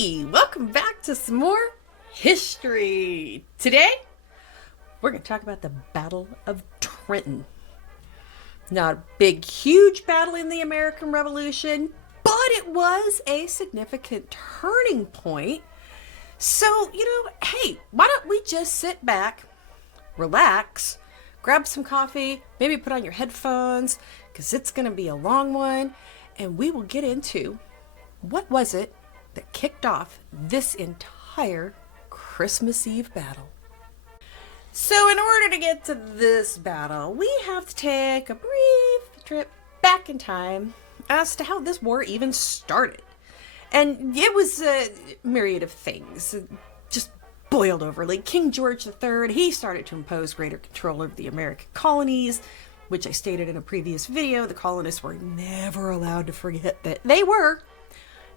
Hey, welcome back to some more history. Today, we're going to talk about the Battle of Trenton. Not a big, huge battle in the American Revolution, but it was a significant turning point. So, hey, why don't we just sit back, relax, grab some coffee, maybe put on your headphones, because it's going to be a long one, and we will get into what was it that kicked off this entire Christmas Eve battle. So in order to get to this battle, we have to take a brief trip back in time as to how this war even started. And it was a myriad of things, just boiled over. Like King George III, he started to impose greater control over the American colonies, which I stated in a previous video. The colonists were never allowed to forget that they were,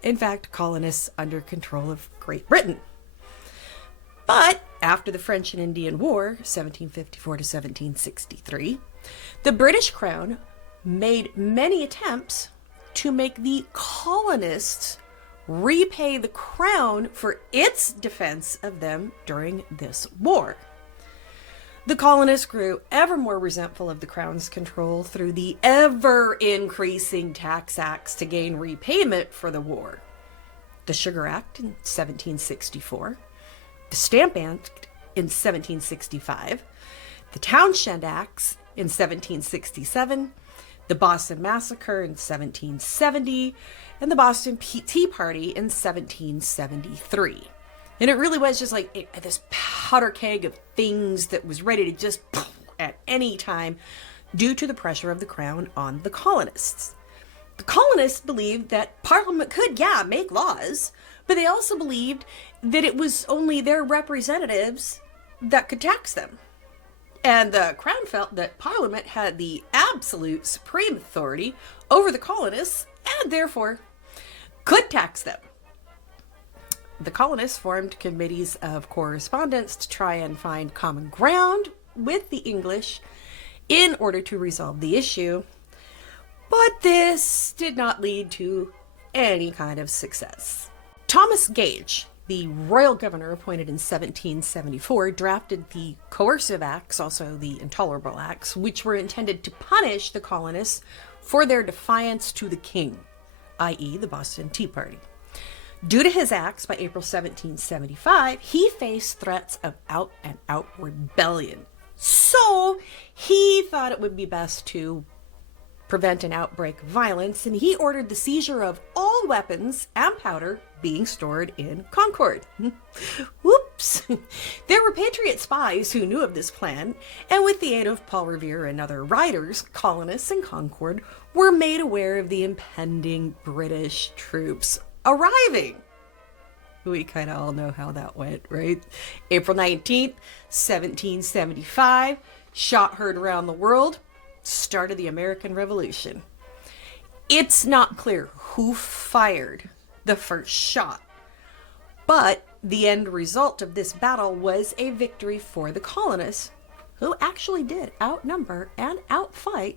in fact, colonists under control of Great Britain. But after the French and Indian War, 1754 to 1763, the British Crown made many attempts to make the colonists repay the Crown for its defense of them during this war. The colonists grew ever more resentful of the Crown's control through the ever-increasing tax acts to gain repayment for the war. The Sugar Act in 1764, the Stamp Act in 1765, the Townshend Acts in 1767, the Boston Massacre in 1770, and the Boston Tea Party in 1773. And it really was just like this powder keg of things that was ready to just at any time due to the pressure of the Crown on the colonists. The colonists believed that Parliament could, make laws, but they also believed that it was only their representatives that could tax them. And the Crown felt that Parliament had the absolute supreme authority over the colonists and therefore could tax them. The colonists formed committees of correspondence to try and find common ground with the English in order to resolve the issue, but this did not lead to any kind of success. Thomas Gage, the royal governor appointed in 1774, drafted the Coercive Acts, also the Intolerable Acts, which were intended to punish the colonists for their defiance to the king, i.e. the Boston Tea Party. Due to his acts, by April 1775, he faced threats of out-and-out rebellion. So he thought it would be best to prevent an outbreak of violence, and he ordered the seizure of all weapons and powder being stored in Concord. Whoops! There were Patriot spies who knew of this plan, and with the aid of Paul Revere and other writers, colonists in Concord were made aware of the impending British troops arriving. We kind of all know how that went, right? April 19th, 1775, shot heard around the world, started the American Revolution. It's not clear who fired the first shot, but the end result of this battle was a victory for the colonists, who actually did outnumber and outfight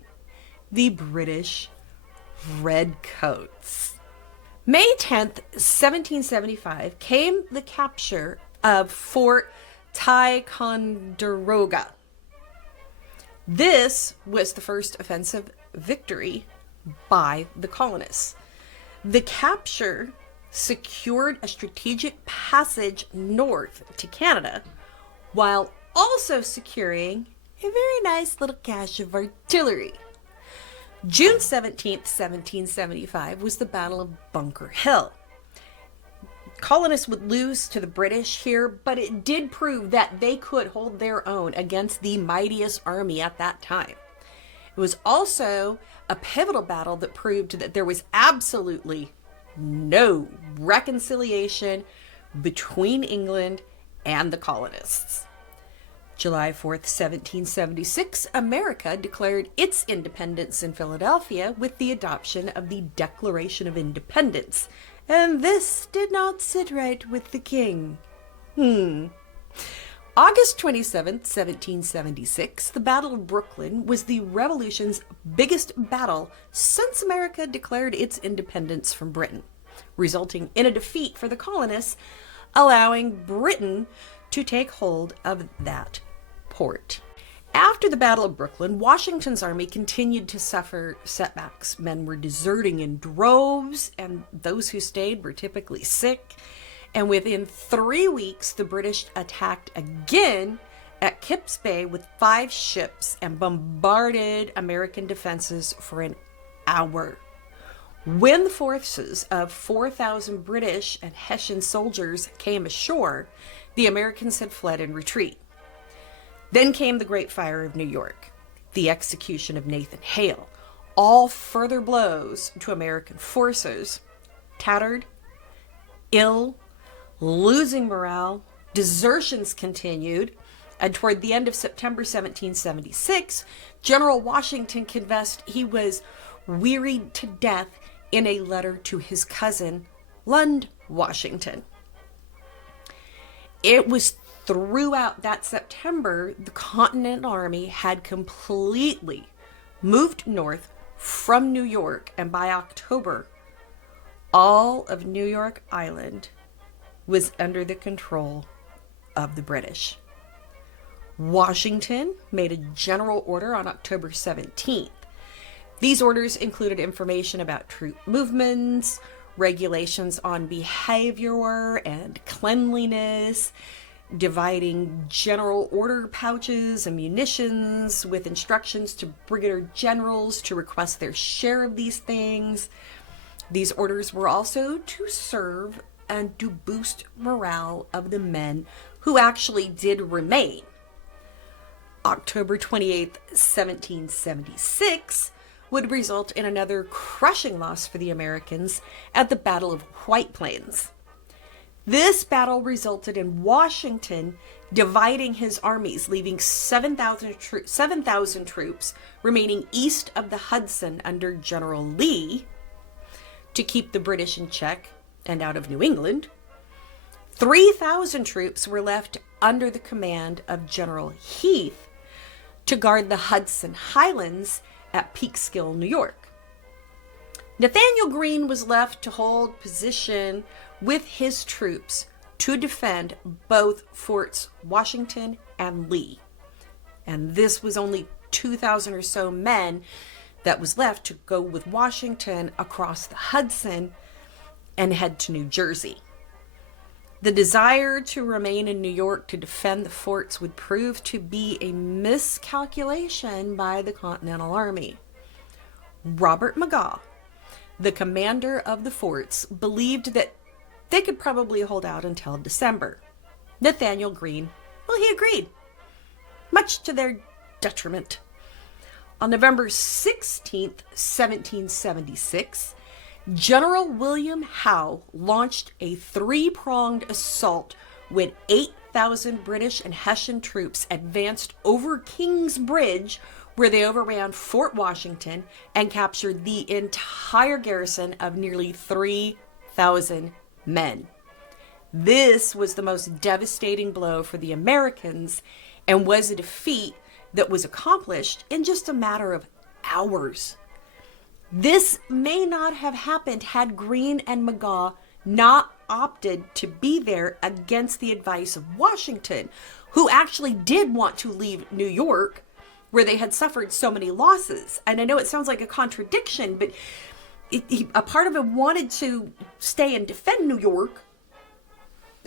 the British Redcoats. May 10th, 1775, came the capture of Fort Ticonderoga. This was the first offensive victory by the colonists. The capture secured a strategic passage north to Canada, while also securing a very nice little cache of artillery. June 17th, 1775 was the Battle of Bunker Hill. Colonists would lose to the British here, but it did prove that they could hold their own against the mightiest army at that time. It was also a pivotal battle that proved that there was absolutely no reconciliation between England and the colonists. July 4th, 1776, America declared its independence in Philadelphia with the adoption of the Declaration of Independence, and this did not sit right with the king. August 27th, 1776, the Battle of Brooklyn was the Revolution's biggest battle since America declared its independence from Britain. resulting in a defeat for the colonists, allowing Britain to take hold of that port. After the Battle of Brooklyn, Washington's army continued to suffer setbacks. Men were deserting in droves, and those who stayed were typically sick. And within 3 weeks, the British attacked again at Kips Bay with 5 ships and bombarded American defenses for an hour. When the forces of 4,000 British and Hessian soldiers came ashore, the Americans had fled in retreat. Then came the Great Fire of New York, the execution of Nathan Hale, all further blows to American forces. Tattered, ill, losing morale, desertions continued, and toward the end of September 1776, General Washington confessed he was wearied to death in a letter to his cousin, Lund Washington. It was throughout that September, the Continental Army had completely moved north from New York, and by October, all of New York Island was under the control of the British. Washington made a general order on October 17th. These orders included information about troop movements, regulations on behavior and cleanliness, dividing general order pouches and munitions with instructions to brigadier generals to request their share of these things. These orders were also to serve and to boost morale of the men who actually did remain. October 28th, 1776 would result in another crushing loss for the Americans at the Battle of White Plains. This battle resulted in Washington dividing his armies, leaving 7,000 troops remaining east of the Hudson under General Lee to keep the British in check and out of New England. 3,000 troops were left under the command of General Heath to guard the Hudson Highlands at Peekskill, New York. Nathaniel Greene was left to hold position with his troops to defend both Forts Washington and Lee. And this was only 2,000 or so men that was left to go with Washington across the Hudson and head to New Jersey. The desire to remain in New York to defend the forts would prove to be a miscalculation by the Continental Army. Robert Magaw, the commander of the forts, believed that they could probably hold out until December. Nathaniel Greene, well, he agreed, much to their detriment. On November 16th, 1776, General William Howe launched a 3-pronged assault when 8,000 British and Hessian troops advanced over King's Bridge, where they overran Fort Washington and captured the entire garrison of nearly 3,000 men. This was the most devastating blow for the Americans and was a defeat that was accomplished in just a matter of hours. This may not have happened had Greene and Magaw not opted to be there against the advice of Washington, who actually did want to leave New York, where they had suffered so many losses. And I know it sounds like a contradiction, but a part of him wanted to stay and defend New York,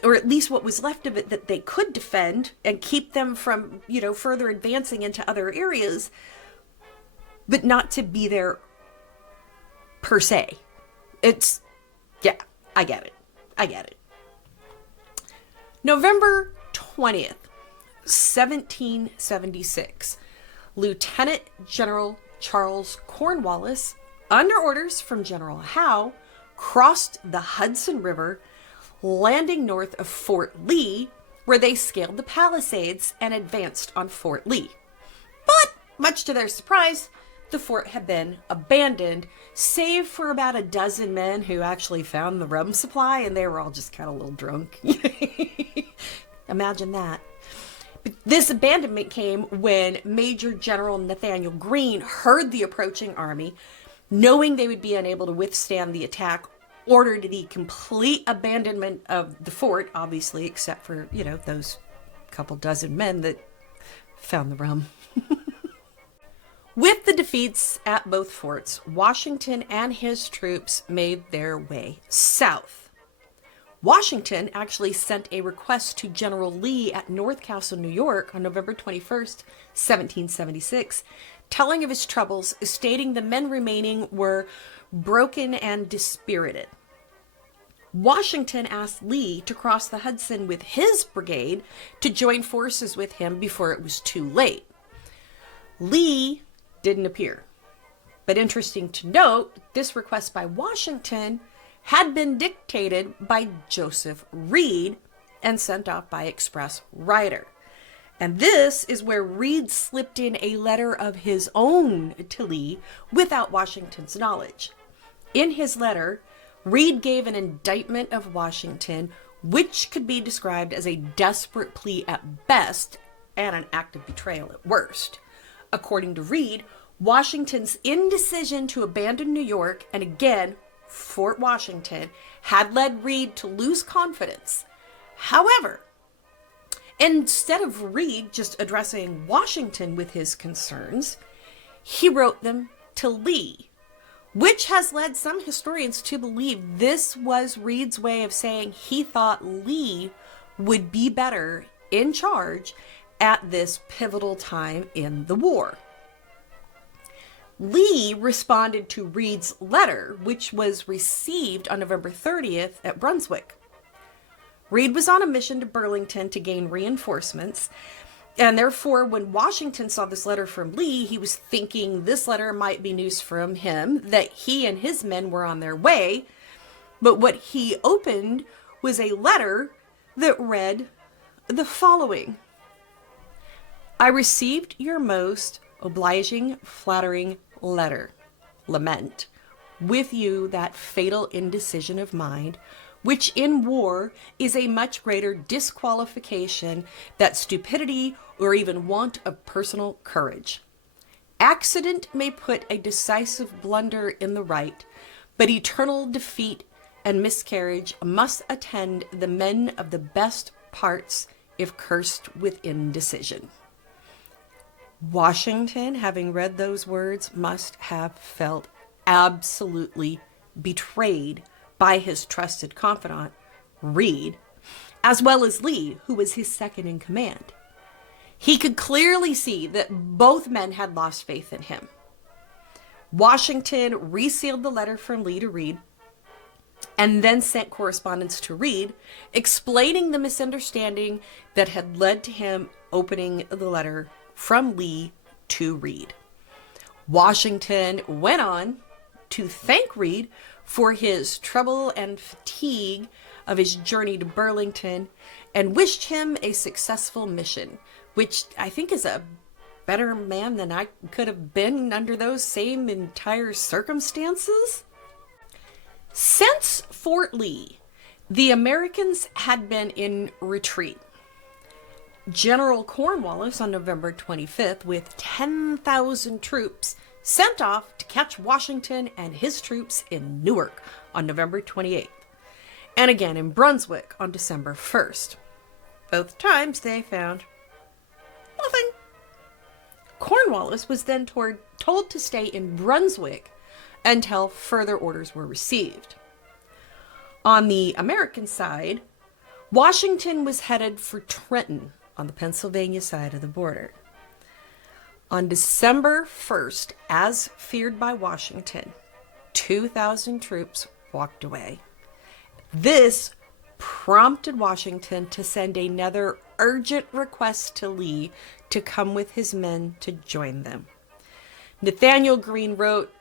or at least what was left of it that they could defend and keep them from, further advancing into other areas, but not to be there per se. I get it. November 20th, 1776, Lieutenant General Charles Cornwallis, under orders from General Howe, crossed the Hudson River, landing north of Fort Lee, where they scaled the Palisades and advanced on Fort Lee. But, much to their surprise, the fort had been abandoned, save for about a dozen men who actually found the rum supply, and they were all just kind of a little drunk. Imagine that. But this abandonment came when Major General Nathaniel Greene heard the approaching army, knowing they would be unable to withstand the attack ordered the complete abandonment of the fort, obviously, except for, those couple dozen men that found the rum. With the defeats at both forts, Washington and his troops made their way south. Washington actually sent a request to General Lee at North Castle, New York on November 21st, 1776, telling of his troubles, stating the men remaining were broken and dispirited. Washington asked Lee to cross the Hudson with his brigade to join forces with him before it was too late. Lee didn't appear. But interesting to note, this request by Washington had been dictated by Joseph Reed and sent off by express rider. And this is where Reed slipped in a letter of his own to Lee without Washington's knowledge. In his letter, Reed gave an indictment of Washington, which could be described as a desperate plea at best and an act of betrayal at worst. According to Reed, Washington's indecision to abandon New York and again Fort Washington had led Reed to lose confidence. However, instead of Reed just addressing Washington with his concerns, he wrote them to Lee, which has led some historians to believe this was Reed's way of saying he thought Lee would be better in charge at this pivotal time in the war. Lee responded to Reed's letter, which was received on November 30th at Brunswick. Reed was on a mission to Burlington to gain reinforcements, and therefore when Washington saw this letter from Lee, he was thinking this letter might be news from him, that he and his men were on their way. But what he opened was a letter that read the following: I received your most obliging, flattering lament with you that fatal indecision of mind, which in war is a much greater disqualification than stupidity or even want of personal courage. Accident may put a decisive blunder in the right, but eternal defeat and miscarriage must attend the men of the best parts if cursed with indecision. Washington, having read those words, must have felt absolutely betrayed by his trusted confidant, Reed, as well as Lee, who was his second in command. He could clearly see that both men had lost faith in him. Washington resealed the letter from Lee to Reed and then sent correspondence to Reed explaining the misunderstanding that had led to him opening the letter from Lee to Reed. Washington went on to thank Reed for his trouble and fatigue of his journey to Burlington and wished him a successful mission, which I think is a better man than I could have been under those same entire circumstances. Since Fort Lee, the Americans had been in retreat. General Cornwallis on November 25th, with 10,000 troops, sent off to catch Washington and his troops in Newark on November 28th, and again in Brunswick on December 1st. Both times they found nothing. Cornwallis was then told to stay in Brunswick until further orders were received. On the American side, Washington was headed for Trenton on the Pennsylvania side of the border. On December 1st, as feared by Washington, 2,000 troops walked away. This prompted Washington to send another urgent request to Lee to come with his men to join them. Nathaniel Greene wrote,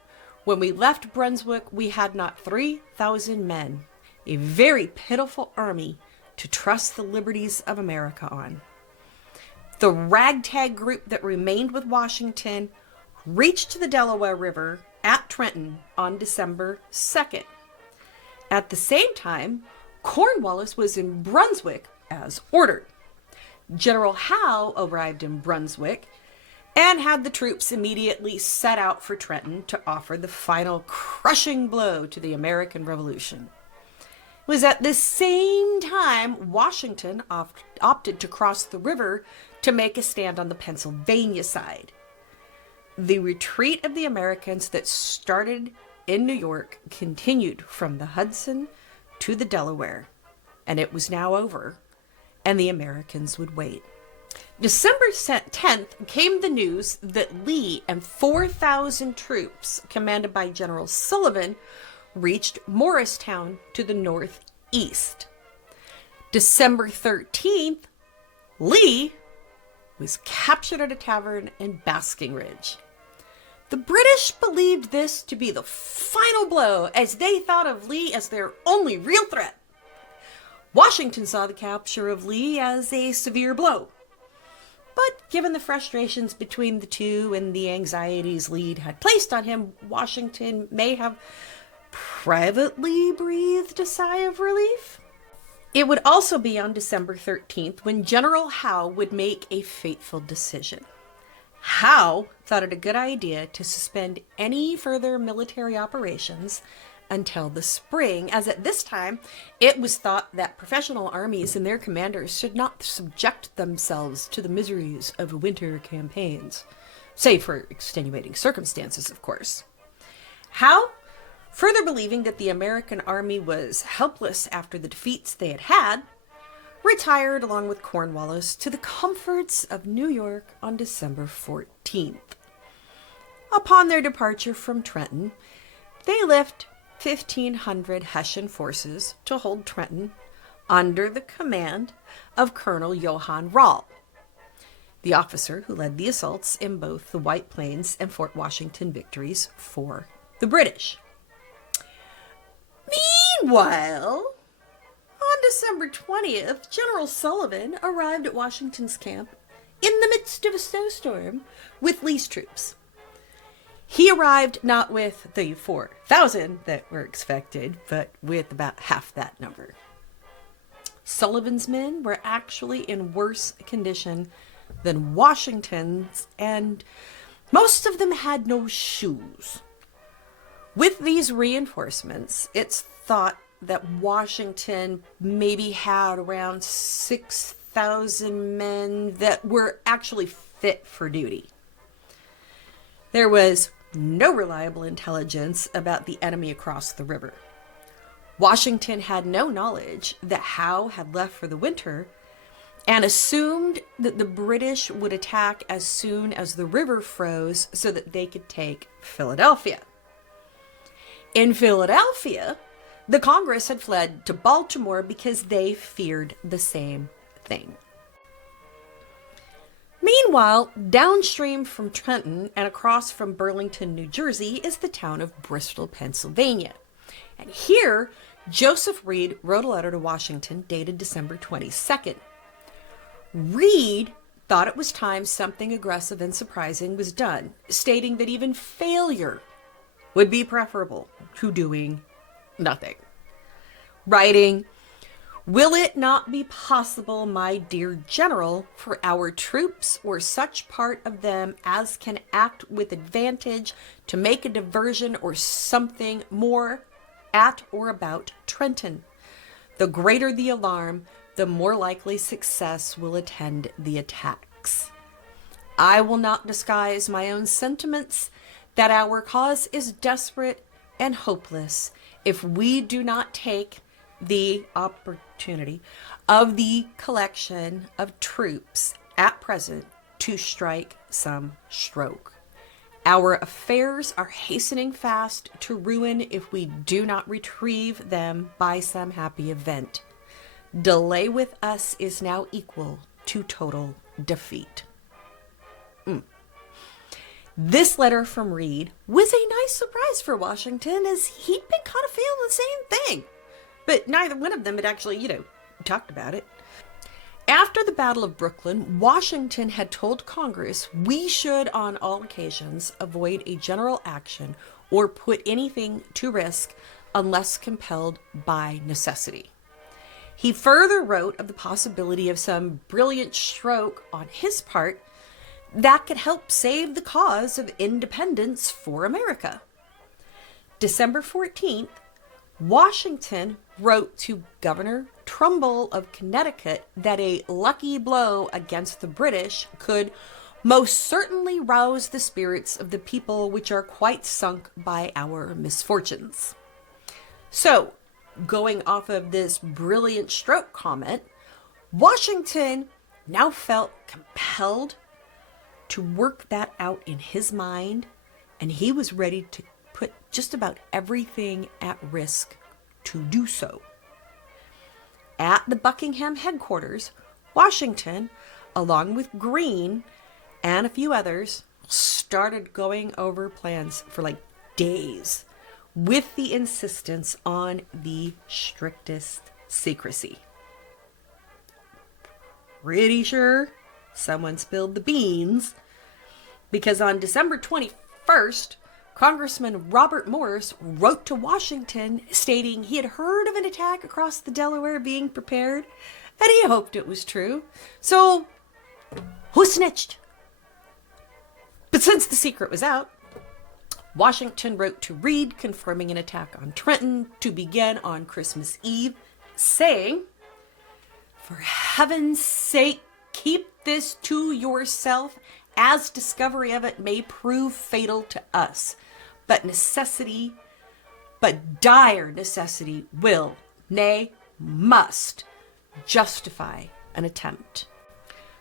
"When we left Brunswick, we had not 3,000 men, a very pitiful army to trust the liberties of America on." The Ragtag Group that remained with Washington reached the Delaware River at Trenton on December 2nd. At the same time, Cornwallis was in Brunswick as ordered. General Howe arrived in Brunswick, and had the troops immediately set out for Trenton to offer the final crushing blow to the American Revolution. It was at this same time Washington opted to cross the river to make a stand on the Pennsylvania side. The retreat of the Americans that started in New York continued from the Hudson to the Delaware, and it was now over, and the Americans would wait. December 10th came the news that Lee and 4,000 troops, commanded by General Sullivan, reached Morristown to the northeast. December 13th, Lee was captured at a tavern in Basking Ridge. The British believed this to be the final blow, as they thought of Lee as their only real threat. Washington saw the capture of Lee as a severe blow. But given the frustrations between the two and the anxieties Lee had placed on him, Washington may have privately breathed a sigh of relief. It would also be on December 13th when General Howe would make a fateful decision. Howe thought it a good idea to suspend any further military operations until the spring, as at this time it was thought that professional armies and their commanders should not subject themselves to the miseries of winter campaigns, save for extenuating circumstances, of course. Howe, further believing that the American army was helpless after the defeats they had had, retired along with Cornwallis to the comforts of New York on December 14th. Upon their departure from Trenton, they left 1,500 Hessian forces to hold Trenton under the command of Colonel Johann Rall, the officer who led the assaults in both the White Plains and Fort Washington victories for the British. Meanwhile, on December 20th, General Sullivan arrived at Washington's camp in the midst of a snowstorm with Lee's troops. He arrived not with the 4,000 that were expected, but with about half that number. Sullivan's men were actually in worse condition than Washington's, and most of them had no shoes. With these reinforcements, it's thought that Washington maybe had around 6,000 men that were actually fit for duty. There was no reliable intelligence about the enemy across the river. Washington had no knowledge that Howe had left for the winter and assumed that the British would attack as soon as the river froze so that they could take Philadelphia. In Philadelphia, the Congress had fled to Baltimore because they feared the same thing. Meanwhile, downstream from Trenton and across from Burlington, New Jersey, is the town of Bristol, Pennsylvania. And here, Joseph Reed wrote a letter to Washington dated December 22nd. Reed thought it was time something aggressive and surprising was done, stating that even failure would be preferable to doing nothing. Writing, "Will it not be possible, my dear General, for our troops or such part of them as can act with advantage to make a diversion or something more at or about Trenton? The greater the alarm, the more likely success will attend the attacks. I will not disguise my own sentiments that our cause is desperate and hopeless if we do not take the opportunity of the collection of troops at present to strike some stroke. Our affairs are hastening fast to ruin if we do not retrieve them by some happy event. Delay with us is now equal to total defeat." This letter from Reed was a nice surprise for Washington, as he'd been kind of feeling the same thing. But neither one of them had actually, talked about it. After the Battle of Brooklyn, Washington had told Congress we should on all occasions avoid a general action or put anything to risk unless compelled by necessity. He further wrote of the possibility of some brilliant stroke on his part that could help save the cause of independence for America. December 14th, Washington wrote to Governor Trumbull of Connecticut that a lucky blow against the British could most certainly rouse the spirits of the people which are quite sunk by our misfortunes. So, going off of this brilliant stroke comment, Washington now felt compelled to work that out in his mind, and he was ready to put just about everything at risk to do so. At the Buckingham headquarters, Washington, along with Greene and a few others, started going over plans for like days, with the insistence on the strictest secrecy. Pretty sure someone spilled the beans, because on December 21st, Congressman Robert Morris wrote to Washington stating he had heard of an attack across the Delaware being prepared, and he hoped it was true. So, who snitched? But since the secret was out, Washington wrote to Reed confirming an attack on Trenton to begin on Christmas Eve, saying, "For heaven's sake, keep this to yourself, as discovery of it may prove fatal to us. But dire necessity will, nay, must, justify an attempt."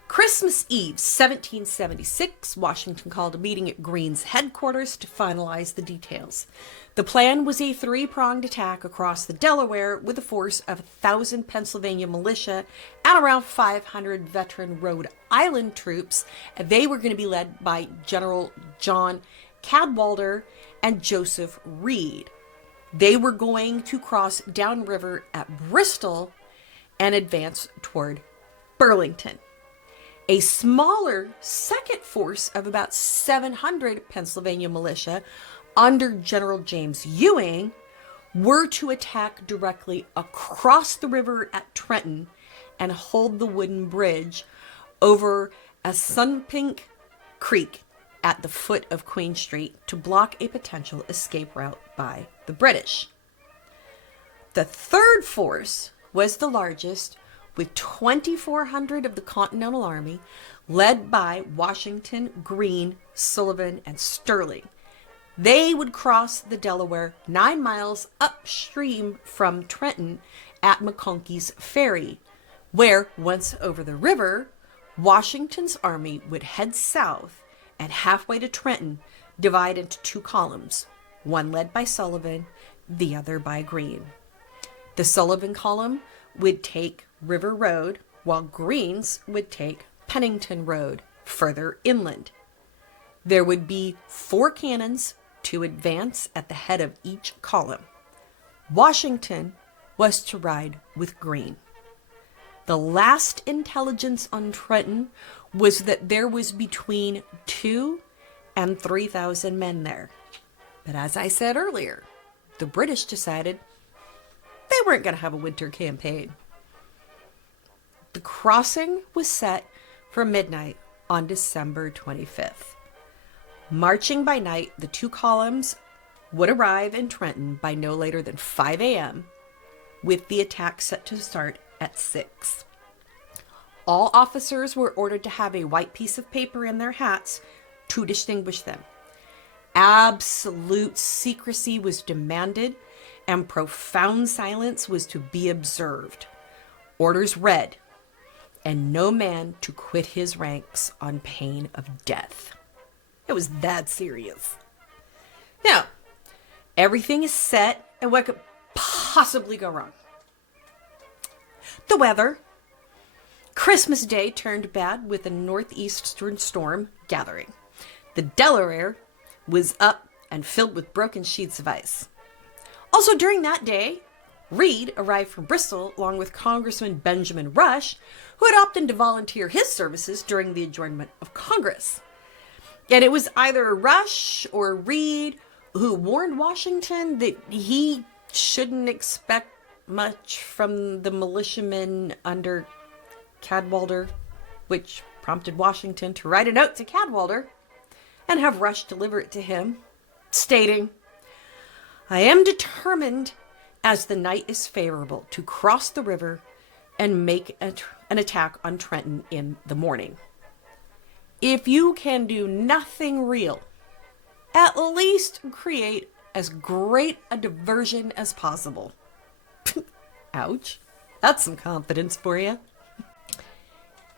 Christmas Eve, 1776, Washington called a meeting at Greene's headquarters to finalize the details. The plan was a three-pronged attack across the Delaware with a force of 1,000 Pennsylvania militia and around 500 veteran Rhode Island troops. They were going to be led by General John Cadwalder and Joseph Reed. They were going to cross downriver at Bristol and advance toward Burlington. A smaller second force of about 700 Pennsylvania militia under General James Ewing were to attack directly across the river at Trenton and hold the wooden bridge over Assunpink Creek at the foot of Queen Street to block a potential escape route by the British. The third force was the largest, with 2,400 of the Continental Army, led by Washington, Greene, Sullivan, and Sterling. They would cross the Delaware 9 miles upstream from Trenton at McConkey's Ferry, where, once over the river, Washington's army would head south and halfway to Trenton divide into two columns, one led by Sullivan, the other by Greene. The Sullivan column would take River Road, while Greene's would take Pennington Road, further inland. There would be 4 cannons to advance at the head of each column. Washington was to ride with Greene. The last intelligence on Trenton was that there was between 2,000 and 3,000 men there. But as I said earlier, the British decided they weren't going to have a winter campaign. The crossing was set for midnight on December 25th. Marching by night, the 2 columns would arrive in Trenton by no later than 5 a.m., with the attack set to start at 6. All officers were ordered to have a white piece of paper in their hats to distinguish them. Absolute secrecy was demanded, and profound silence was to be observed. Orders read, and no man to quit his ranks on pain of death. It was that serious. Now, everything is set, and what could possibly go wrong? The weather. Christmas Day turned bad with a northeastern storm gathering. The Delaware was up and filled with broken sheets of ice. Also during that day, Reed arrived from Bristol along with Congressman Benjamin Rush, who had opted to volunteer his services during the adjournment of Congress. And it was either Rush or Reed who warned Washington that he shouldn't expect much from the militiamen under Cadwalder, which prompted Washington to write a note to Cadwalader and have Rush deliver it to him, stating, "I am determined, as the night is favorable, to cross the river and make an attack on Trenton in the morning. If you can do nothing real, at least create as great a diversion as possible." Ouch. That's some confidence for you.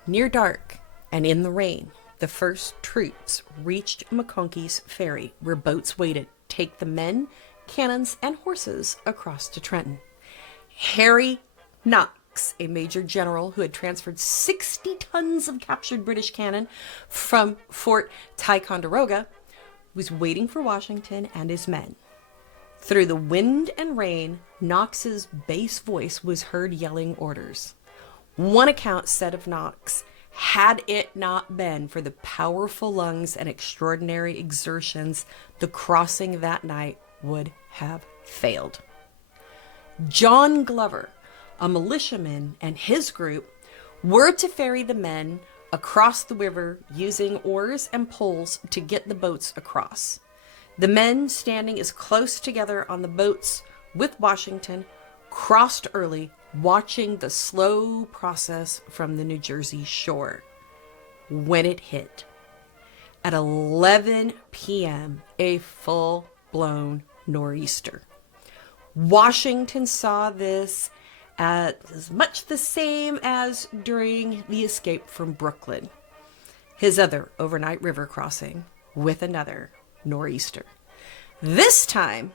Near dark and in the rain, the first troops reached McConkey's Ferry, where boats waited to take the men, cannons, and horses across to Trenton. Harry Knox, a major general who had transferred 60 tons of captured British cannon from Fort Ticonderoga, was waiting for Washington and his men. Through the wind and rain, Knox's bass voice was heard yelling orders. One account said of Knox, "Had it not been for the powerful lungs and extraordinary exertions, the crossing that night would have failed." John Glover, a militiaman, and his group were to ferry the men across the river using oars and poles to get the boats across. The men, standing as close together on the boats with Washington, crossed early, watching the slow process from the New Jersey shore. When it hit, at 11 p.m., a full-blown nor'easter. Washington saw this as much the same as during the escape from Brooklyn, his other overnight river crossing with another nor'easter. This time,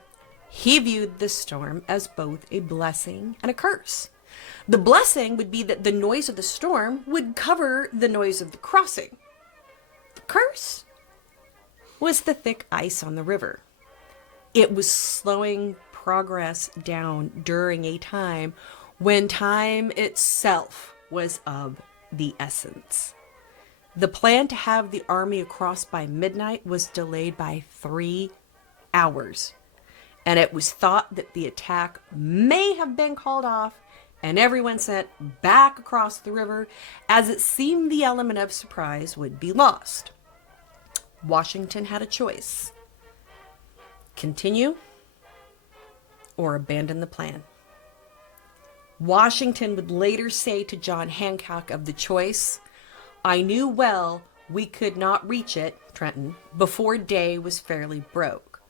he viewed the storm as both a blessing and a curse. The blessing would be that the noise of the storm would cover the noise of the crossing. The curse was the thick ice on the river. It was slowing progress down during a time when time itself was of the essence. The plan to have the army across by midnight was delayed by 3 hours, and it was thought that the attack may have been called off and everyone sent back across the river, as it seemed the element of surprise would be lost. Washington had a choice: continue or abandon the plan. Washington would later say to John Hancock of the choice, "I knew well we could not reach it," Trenton, "before day was fairly broke.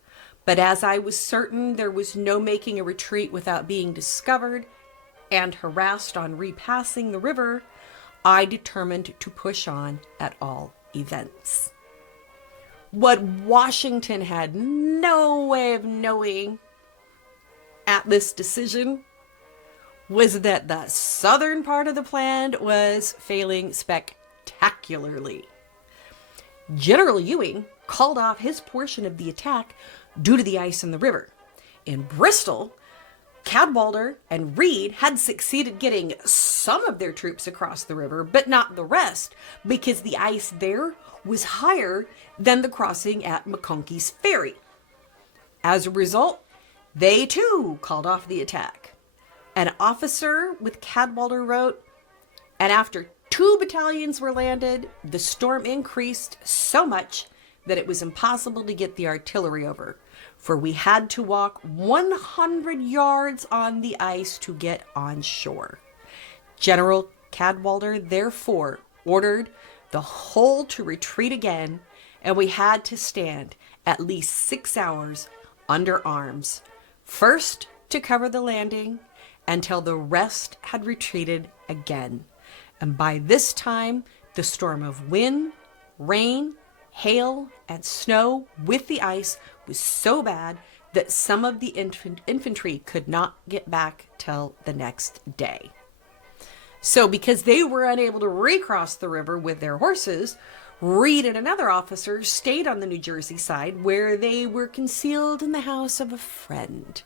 But as I was certain there was no making a retreat without being discovered and harassed on repassing the river, I determined to push on at all events." What Washington had no way of knowing at this decision was that the southern part of the plan was failing spectacularly. General Ewing called off his portion of the attack due to the ice in the river. In Bristol, Cadwalader and Reed had succeeded getting some of their troops across the river, but not the rest, because the ice there was higher than the crossing at McConkey's Ferry. As a result, they too called off the attack. An officer with Cadwalader wrote, "And after 2 battalions were landed, the storm increased so much that it was impossible to get the artillery over, for we had to walk 100 yards on the ice to get on shore. General Cadwalader therefore ordered the whole to retreat again, and we had to stand at least 6 hours under arms, first to cover the landing until the rest had retreated again. And by this time, the storm of wind, rain, hail, and snow with the ice was so bad that some of the infantry could not get back till the next day." So because they were unable to recross the river with their horses, Reed and another officer stayed on the New Jersey side, where they were concealed in the house of a friend.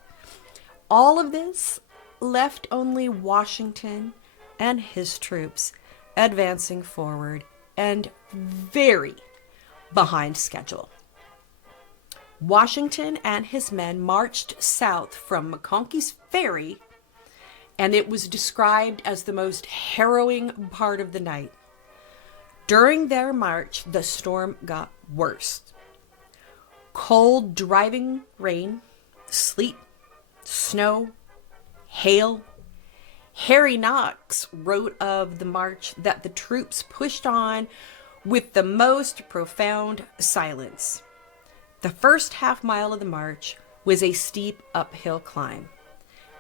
All of this left only Washington and his troops advancing forward and very behind schedule. Washington and his men marched south from McConkey's Ferry, and it was described as the most harrowing part of the night. During their march, the storm got worse. Cold, driving rain, sleet, snow, hail. Harry Knox wrote of the march that the troops pushed on with the most profound silence. The first half mile of the march was a steep uphill climb.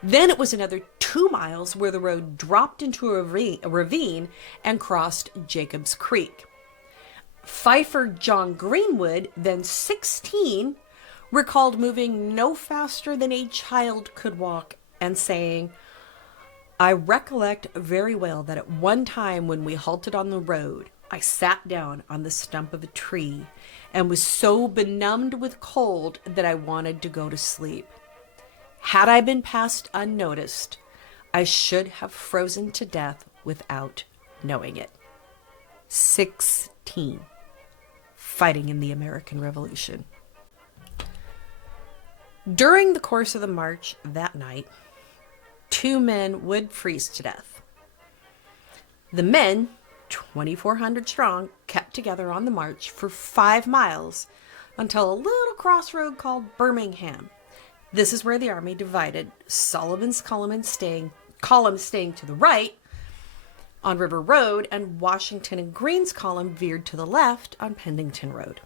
Then it was another 2 miles where the road dropped into a ravine and crossed Jacobs Creek. Fifer John Greenwood, then 16, recalled moving no faster than a child could walk and saying, "I recollect very well that at one time when we halted on the road, I sat down on the stump of a tree and was so benumbed with cold that I wanted to go to sleep. Had I been passed unnoticed, I should have frozen to death without knowing it." 16. Fighting in the American Revolution. During the course of the march that night, 2 men would freeze to death. The men, 2,400 strong, kept together on the march for 5 miles until a little crossroad called Birmingham. This is where the army divided, Sullivan's column staying to the right on River Road, and Washington and Greene's column veered to the left on Pennington Road.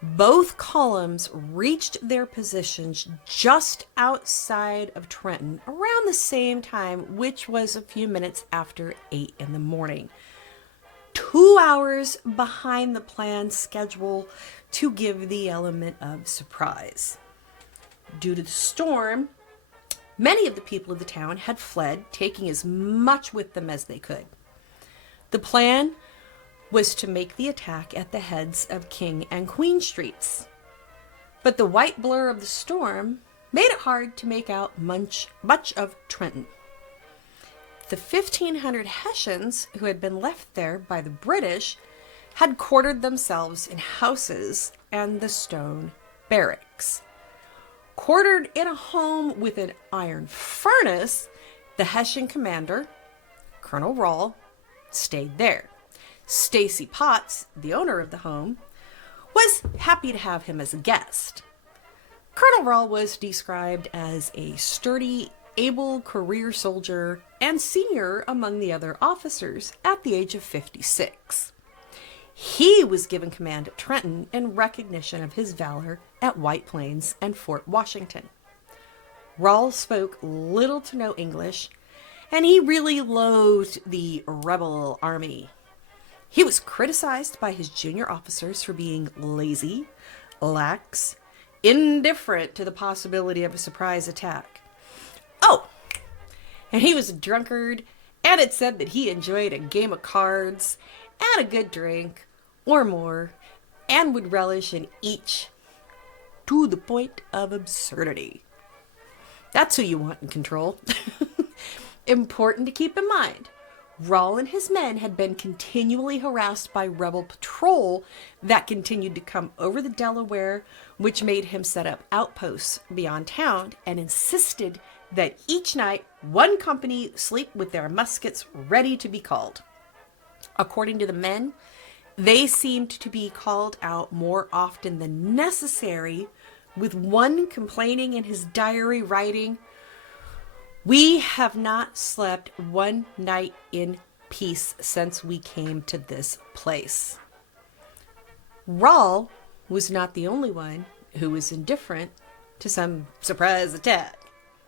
Both columns reached their positions just outside of Trenton around the same time, which was a few minutes after 8 in the morning. 2 hours behind the planned schedule to give the element of surprise. Due to the storm, many of the people of the town had fled, taking as much with them as they could. The plan was to make the attack at the heads of King and Queen Streets. But the white blur of the storm made it hard to make out much of Trenton. The 1,500 Hessians who had been left there by the British had quartered themselves in houses and the stone barracks. Quartered in a home with an iron furnace, the Hessian commander, Colonel Rall, stayed there. Stacy Potts, the owner of the home, was happy to have him as a guest. Colonel Rall was described as a sturdy, able career soldier and senior among the other officers at the age of 56. He was given command at Trenton in recognition of his valor at White Plains and Fort Washington. Rall spoke little to no English, and he really loathed the rebel army. He was criticized by his junior officers for being lazy, lax, indifferent to the possibility of a surprise attack. Oh, and he was a drunkard, and it said that he enjoyed a game of cards and a good drink, or more, and would relish in each to the point of absurdity. That's who you want in control. Important to keep in mind, Rall and his men had been continually harassed by rebel patrol that continued to come over the Delaware, which made him set up outposts beyond town and insisted that each night one company sleep with their muskets ready to be called. According to the men, they seemed to be called out more often than necessary, with one complaining in his diary writing, "We have not slept one night in peace since we came to this place." Rall was not the only one who was indifferent to some surprise attack,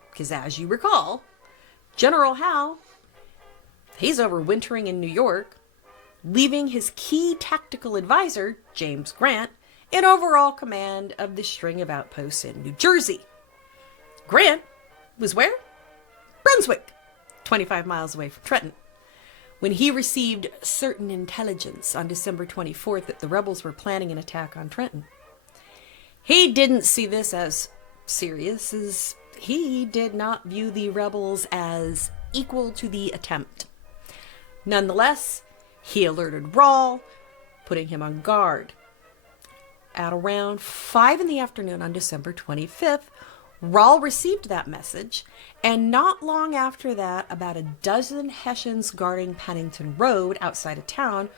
because as you recall, General Howe, he's overwintering in New York, leaving his key tactical advisor, James Grant, in overall command of the string of outposts in New Jersey. Grant was where? Brunswick, 25 miles away from Trenton. When he received certain intelligence on December 24th that the rebels were planning an attack on Trenton, he didn't see this as serious, as he did not view the rebels as equal to the attempt. Nonetheless, he alerted Rall, putting him on guard. At around 5 in the afternoon on December 25th, Rall received that message, and not long after that, about a dozen Hessians guarding Pennington Road outside of town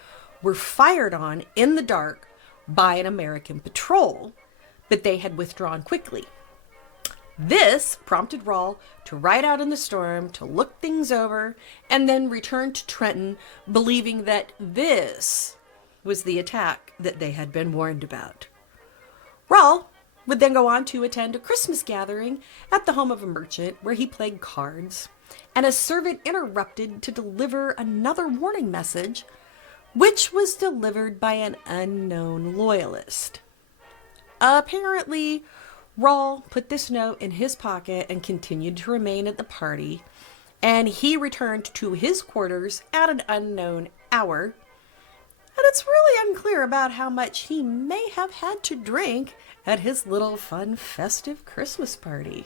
were fired on in the dark by an American patrol, but they had withdrawn quickly. This prompted Rall to ride out in the storm to look things over and then return to Trenton, believing that this was the attack that they had been warned about. Rall would then go on to attend a Christmas gathering at the home of a merchant where he played cards, and a servant interrupted to deliver another warning message, which was delivered by an unknown loyalist. Apparently, Rall put this note in his pocket and continued to remain at the party, and he returned to his quarters at an unknown hour, and it's really unclear about how much he may have had to drink at his little fun festive Christmas party.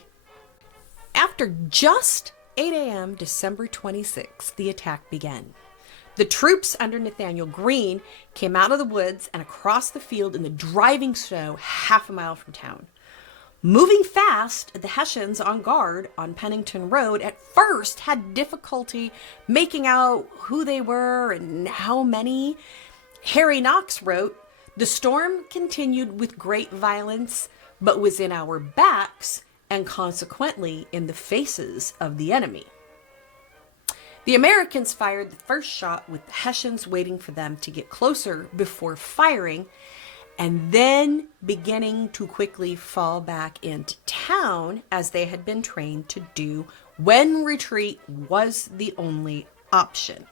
After just 8 a.m. December 26th, the attack began. The troops under Nathaniel Greene came out of the woods and across the field in the driving snow half a mile from town. Moving fast, the Hessians on guard on Pennington Road at first had difficulty making out who they were and how many. Harry Knox wrote, "The storm continued with great violence, but was in our backs and consequently in the faces of the enemy." The Americans fired the first shot with the Hessians waiting for them to get closer before firing, and then beginning to quickly fall back into town as they had been trained to do when retreat was the only option.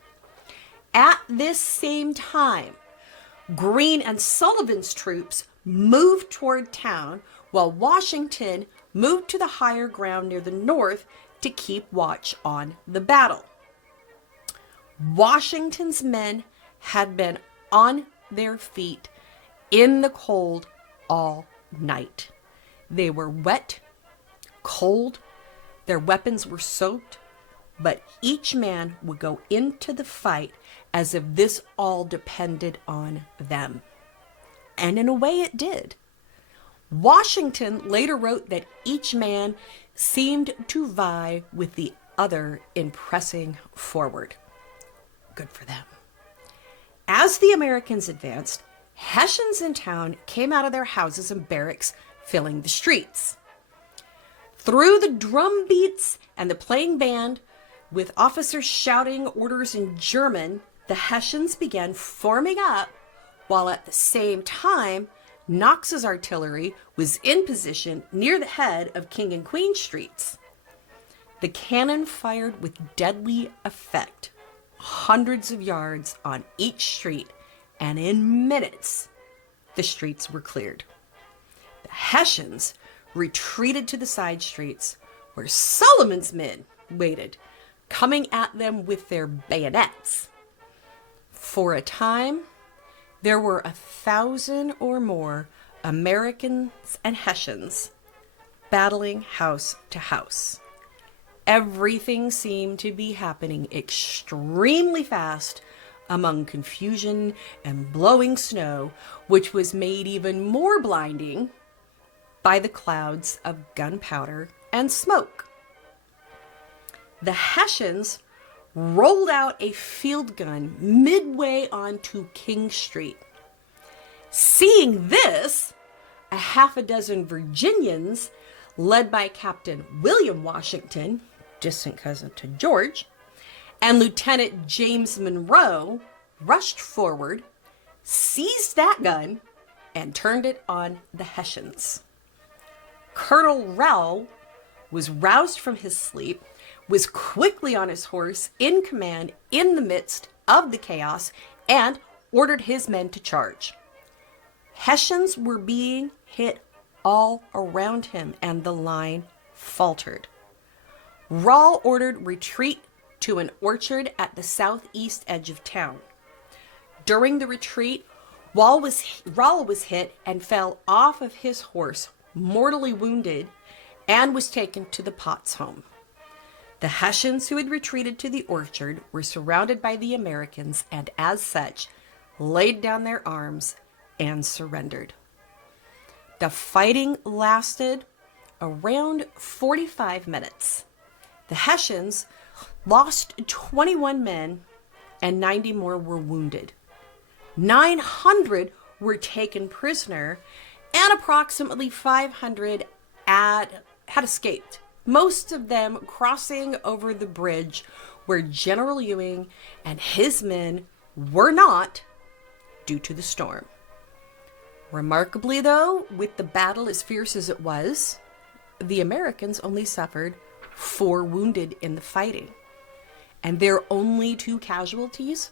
At this same time, Greene and Sullivan's troops moved toward town, while Washington moved to the higher ground near the north to keep watch on the battle. Washington's men had been on their feet in the cold all night. They were wet, cold, their weapons were soaked, but each man would go into the fight as if this all depended on them. And in a way it did. Washington later wrote that each man seemed to vie with the other in pressing forward. Good for them. As the Americans advanced, Hessians in town came out of their houses and barracks, filling the streets. Through the drum beats and the playing band, with officers shouting orders in German, the Hessians began forming up, while at the same time, Knox's artillery was in position near the head of King and Queen streets. The cannon fired with deadly effect, hundreds of yards on each street, and in minutes, the streets were cleared. The Hessians retreated to the side streets, where Sullivan's men waited, coming at them with their bayonets. For a time, there were 1,000 or more Americans and Hessians battling house to house. Everything seemed to be happening extremely fast among confusion and blowing snow, which was made even more blinding by the clouds of gunpowder and smoke. The Hessians rolled out a field gun midway onto King Street. Seeing this, a half a dozen Virginians, led by Captain William Washington, distant cousin to George, and Lieutenant James Monroe, rushed forward, seized that gun, and turned it on the Hessians. Colonel Rell was roused from his sleep, was quickly on his horse in command in the midst of the chaos, and ordered his men to charge. Hessians were being hit all around him, and the line faltered. Rall ordered retreat to an orchard at the southeast edge of town. During the retreat, Rall was hit and fell off of his horse, mortally wounded, and was taken to the Potts home. The Hessians who had retreated to the orchard were surrounded by the Americans, and as such, laid down their arms and surrendered. The fighting lasted around 45 minutes. The Hessians lost 21 men and 90 more were wounded. 900 were taken prisoner, and approximately 500 had escaped, most of them crossing over the bridge where General Ewing and his men were not due to the storm. Remarkably, though, with the battle as fierce as it was, the Americans only suffered 4 wounded in the fighting, and their only 2 casualties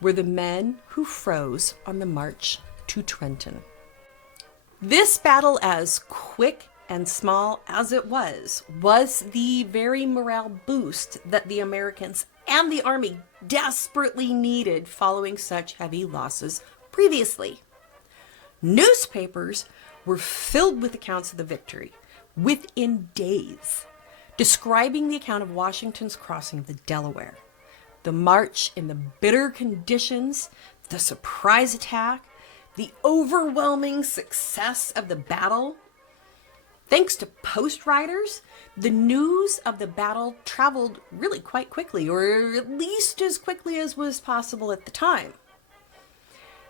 were the men who froze on the march to Trenton. This battle, as quick and small as it was the very morale boost that the Americans and the Army desperately needed following such heavy losses previously. Newspapers were filled with accounts of the victory within days, describing the account of Washington's crossing of the Delaware, the march in the bitter conditions, the surprise attack, the overwhelming success of the battle. Thanks to post riders, the news of the battle traveled really quite quickly, or at least as quickly as was possible at the time.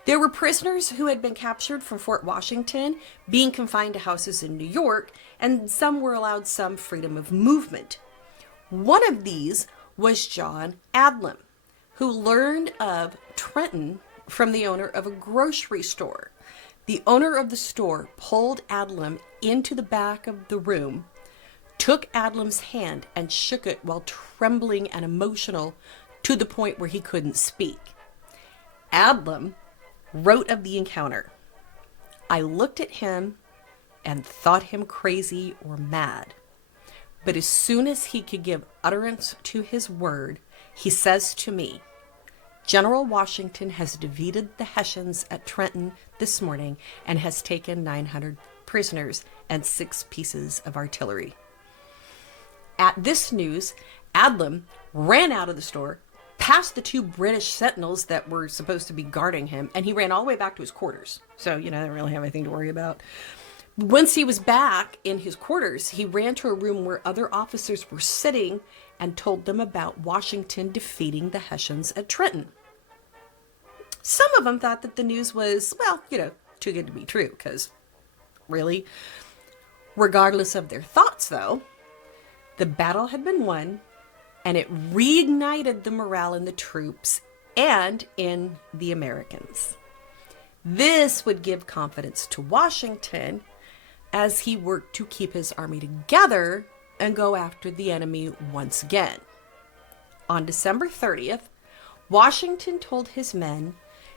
There were prisoners who had been captured from Fort Washington being confined to houses in New York, and some were allowed some freedom of movement. One of these was John Adlam, who learned of Trenton from the owner of a grocery store. The owner of the store pulled Adlam into the back of the room, took Adlam's hand and shook it while trembling and emotional to the point where he couldn't speak. Adlam wrote of the encounter, "I looked at him and thought him crazy or mad. But as soon as he could give utterance to his word, he says to me, 'General Washington has defeated the Hessians at Trenton this morning and has taken 900 prisoners and 6 pieces of artillery.'" At this news, Adlam ran out of the store, past the 2 British sentinels that were supposed to be guarding him, and he ran all the way back to his quarters. So, they didn't really have anything to worry about. Once he was back in his quarters, he ran to a room where other officers were sitting and told them about Washington defeating the Hessians at Trenton. Some of them thought that the news was, too good to be true, because really, regardless of their thoughts, though, the battle had been won, and it reignited the morale in the troops and in the Americans. This would give confidence to Washington as he worked to keep his army together and go after the enemy once again. On December 30th, Washington told his men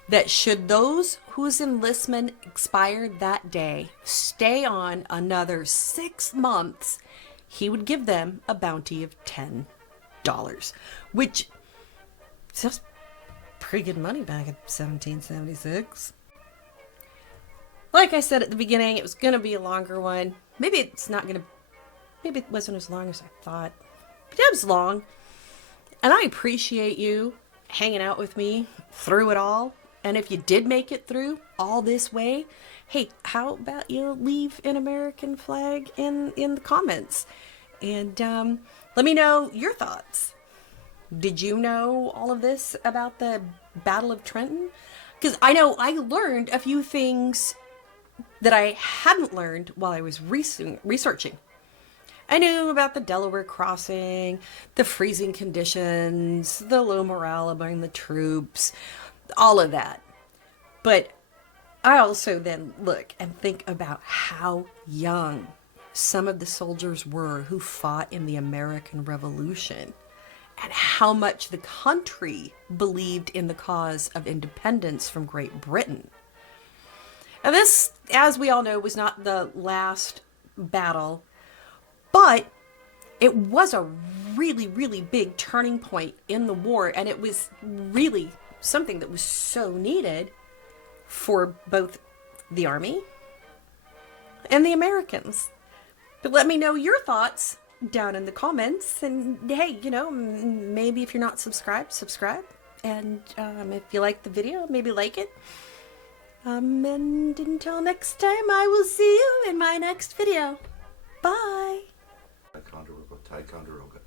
that should those whose enlistment expired that day stay on another 6 months, he would give them a bounty of $10, which is just pretty good money back in 1776. Like I said at the beginning, it was going to be a longer one. Maybe it wasn't as long as I thought. But it was long. And I appreciate you hanging out with me through it all. And if you did make it through all this way, hey, how about you leave an American flag in the comments? And let me know your thoughts. Did you know all of this about the Battle of Trenton? Because I know I learned a few things that I hadn't learned while I was researching. I knew about the Delaware Crossing, the freezing conditions, the low morale among the troops, all of that. But I also then look and think about how young some of the soldiers were who fought in the American Revolution, and how much the country believed in the cause of independence from Great Britain. Now this, as we all know, was not the last battle, but it was a really, really big turning point in the war, and it was really something that was so needed for both the Army and the Americans. But let me know your thoughts down in the comments, and hey, maybe if you're not subscribed, subscribe, and if you like the video, maybe like it. And until next time, I will see you in my next video. Bye. Ticonderoga.